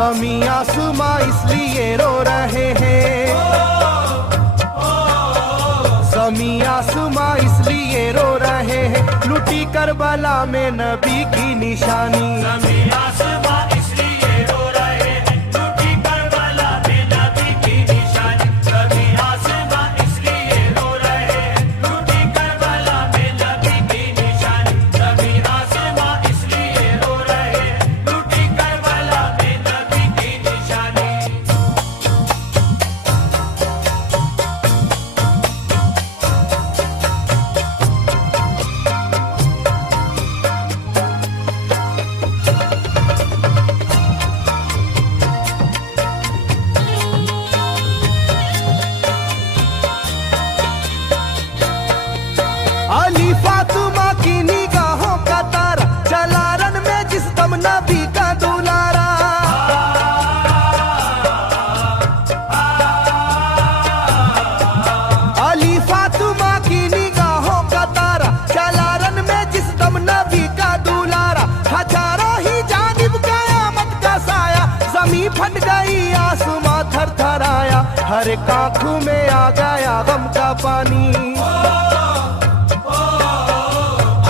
ज़मीं आसमां इसलिए रो रहे हैं, ज़मीं आसमां इसलिए रो रहे हैं, लुटी करबला में नबी की निशानी। ज़मीं आसमां इसलिए रो रहे हैं, लुटी करबला में नबी की निशानी। ज़मीं आसमां इसलिए रो रहे हैं, लुटी करबला में नबी की निशानी। ज़मीं आसमां इसलिए रो रहे हैं, लुटी करबला में नबी की निशानी। अली फातिमा की निगाहों का तारा, चला रन में जिस दम नबी का दुलारा। अली फातिमा की निगाहों का तारा, चला रन में जिस दम नबी का दुलारा। हजारों ही जानिब कयामत का साया, जमीन फट गई आसमां थर थर आया। हर एक आंखों में आ गया गम का पानी,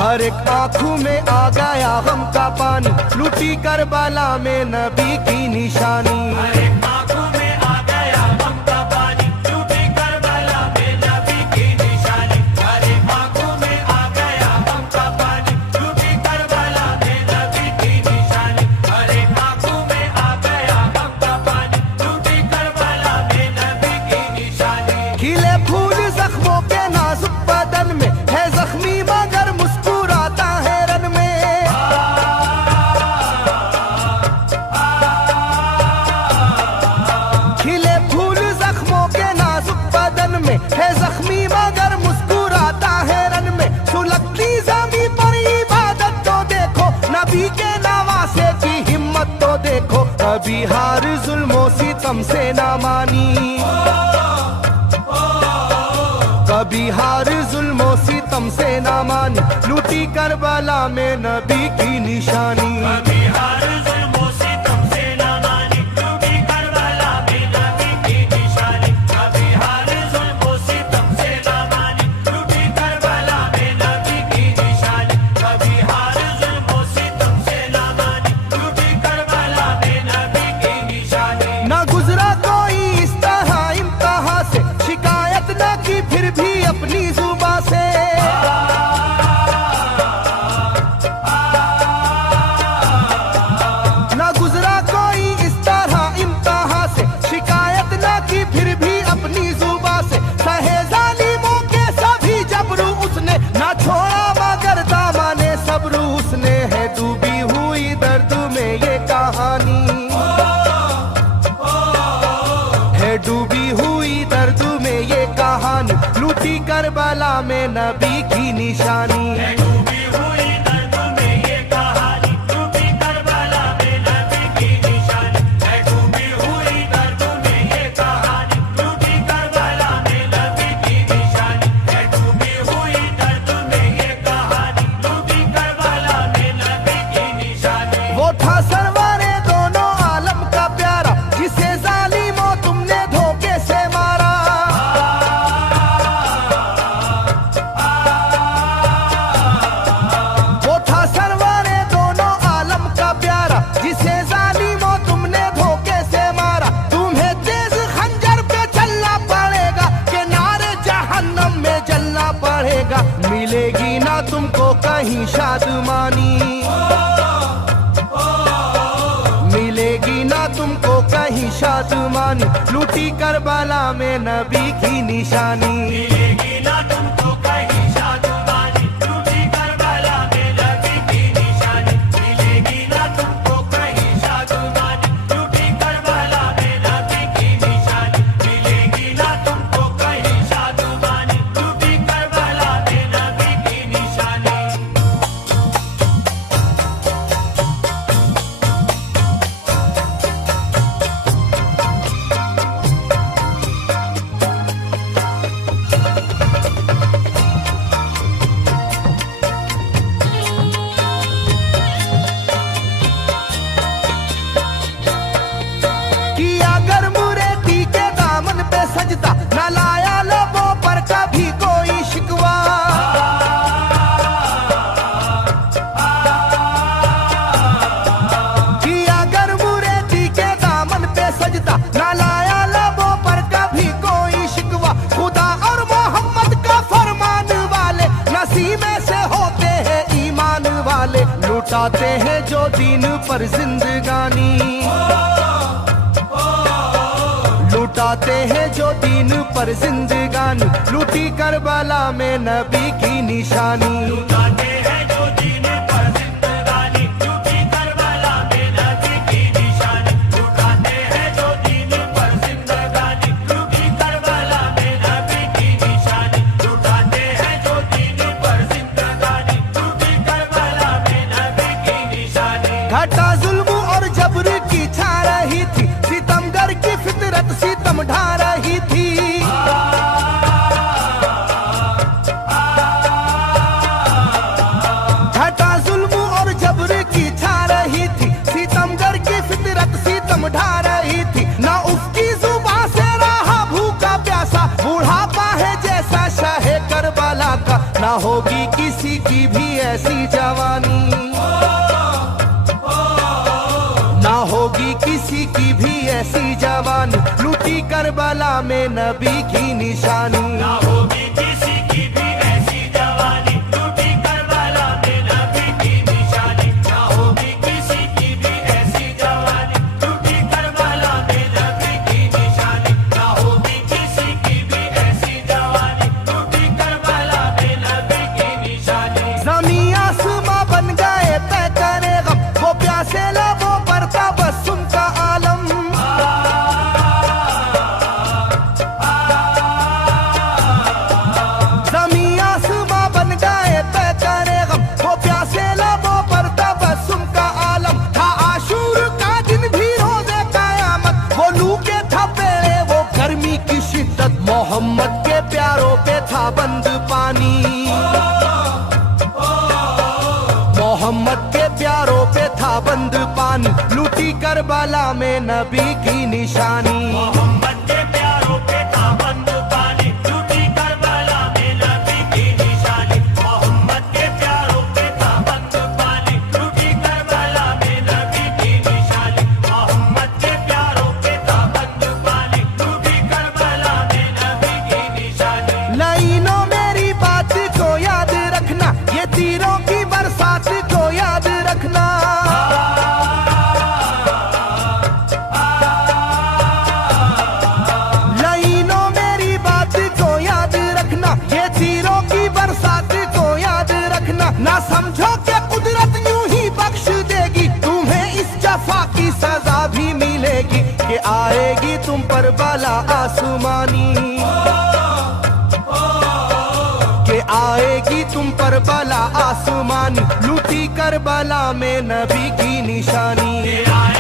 हर एक आंखों में आ गया गम का पानी, लुटी करबला में नबी की निशानी। हर एक आंखों में आ गया गम का पानी, लुटी करबला में नबी की निशानी। हर एक आंखों में आ गया गम का पानी, लुटी करबला में नबी की निशानी। हर एक आंखों में आ गया गम का पानी, लुटी करबला में नबी की निशानी। खिले फूल जख्मों के नाजुक बदन में है जख्मी मगर मुस्कुराता है रन में। खिले फूल जख्मों के नाजुक बदन में है जख्मी मगर मुस्कुराता है रन में। सुलगती ज़मीं पर इबादत तो देखो, नबी के नवासे की हिम्मत तो देखो। कभी हार जुल्मों सितम से ना मानी, कभी हार जुल्मों सितम से ना मानी, लूटी करबला में नबी की निशानी। कभी हार जुल्मों सितम से ना मानी, लूटी करबला में नबी की निशानी। कभी हार जुल्मों सितम से ना मानी, लूटी करबला में नबी की निशानी। कभी हार जुल्मों सितम से ना मानी, लूटी करबला में नबी की निशानी। ना गुजरा कोई इस तरह इम्तिहान से, शिकायत न की फिर भी अपनी जुबां से। ना गुजरा कोई इस तरह इम्तिहान से, शिकायत न की फिर भी अपनी जुबां से। सहे जालिमों के सभी जबरू उसने, ना छोड़ा मगर दामने सब्र उसने। है डूबी हुई दर्द में ये कहानी, है डूबी हुई दर्द में ये कहानी, लूटी करबला में नबी की निशानी। है डूबी हुई दर्द में ये कहानी, लूटी करबला में नबी की निशानी। है डूबी हुई दर्द में ये कहानी, लूटी करबला में नबी की निशानी। है डूबी हुई दर्द में ये कहानी, लूटी करबला में नबी की निशानी। वो था सरवारे दोनों आलम का प्यारा, जिसे जालिमों तुमने धोखे से मारा। वो था सरवारे दोनों आलम का प्यारा, जिसे जालिमों तुमने धोखे से मारा। तुम्हें तेज खंजर पे चलना पड़ेगा, कि नारे जहन्नम में जलना पड़ेगा। मिलेगी ना तुमको कहीं शादमानी, मिलेगी ना तुमको कहीं शादमानी, लूटी करबला में नबी की निशानी। मिलेगी ना तुमको कहीं शादमानी, लूटी करबला में नबी की निशानी। मिलेगी ना तुमको कहीं शादमानी, लूटी करबला में नबी की निशानी। मिलेगी ना तुमको कहीं शादमानी, लूटी करबला में नबी की निशानी। वाले लुटाते हैं जो दीन पर जिंदगानी, लुटाते हैं जो दीन पर जिंदगानी, लूटी करबला में नबी की निशानी। लुटाते हैं जो दीन पर जिंदगानी, लूटी करबला में नबी की निशानी। लुटाते हैं जो दीन पर जिंदगानी, लूटी करबला में नबी की निशानी। लुटाते हैं जो दीन पर जिंदगानी, लूटी करबला में नबी की निशानी। घटा जुल्म और जबर की छा रही थी, सितमगर की फितरत सितम ढा रही थी। घटा जुल्म और जबर की छा रही थी, सितमगर की फितरत सितम ढा रही थी। ना उसकी जुबान से रहा भूखा प्यासा, बुढ़ापा है जैसा शाहे करबला का, ना होगी किसी की भी ऐसी जवानी, ना होगी किसी की भी ऐसी जवानी, लूटी करबला में नबी की निशानी। ना होगी किसी की भी ऐसी जवानी, लूटी करबला में नबी की निशानी। ना होगी किसी की भी ऐसी जवानी, लूटी करबला में नबी की निशानी। ना होगी किसी की भी ऐसी जवानी, लूटी करबला में नबी की निशानी। ज़मीं आसमां बन गए तय करे गम, वो प्यासे लबों पर तबस्सुम का आलम। ज़मीं आसमां बन गए तय करे गम, वो प्यासे लबों पर तबस्सुम का आलम। था आशूर का दिन भी रोज़े क़यामत, वो लू के थपेड़े वो गर्मी की शिद्दत, मोहम्मद के प्यारों पे था बंद पानी, मोहम्मद के प्यारों पे था बंद पानी, लूटी करबला में नबी की निशानी। मोहम्मद के प्यारों पे था बंद पानी, लूटी करबला में नबी की निशानी। मोहम्मद के प्यारों पे था बंद पानी, लूटी करबला में नबी की निशानी। मोहम्मद के प्यारों पे था बंद पानी, लूटी करबला में नबी की निशानी। लाइनों मेरी बात को याद रखना, ये तीरों की बरसात को याद रखना। लाइनों मेरी बात को याद रखना, ये तीरों की बरसात को याद रखना। ना समझो कि कुदरत यूं ही बख्श देगी, तुम्हें इस जफा की सजा भी मिलेगी, कि आएगी तुम पर बला आसमानी, के आएगी तुम पर बला आसमानी, लूटी करबला में नबी की निशानी। आए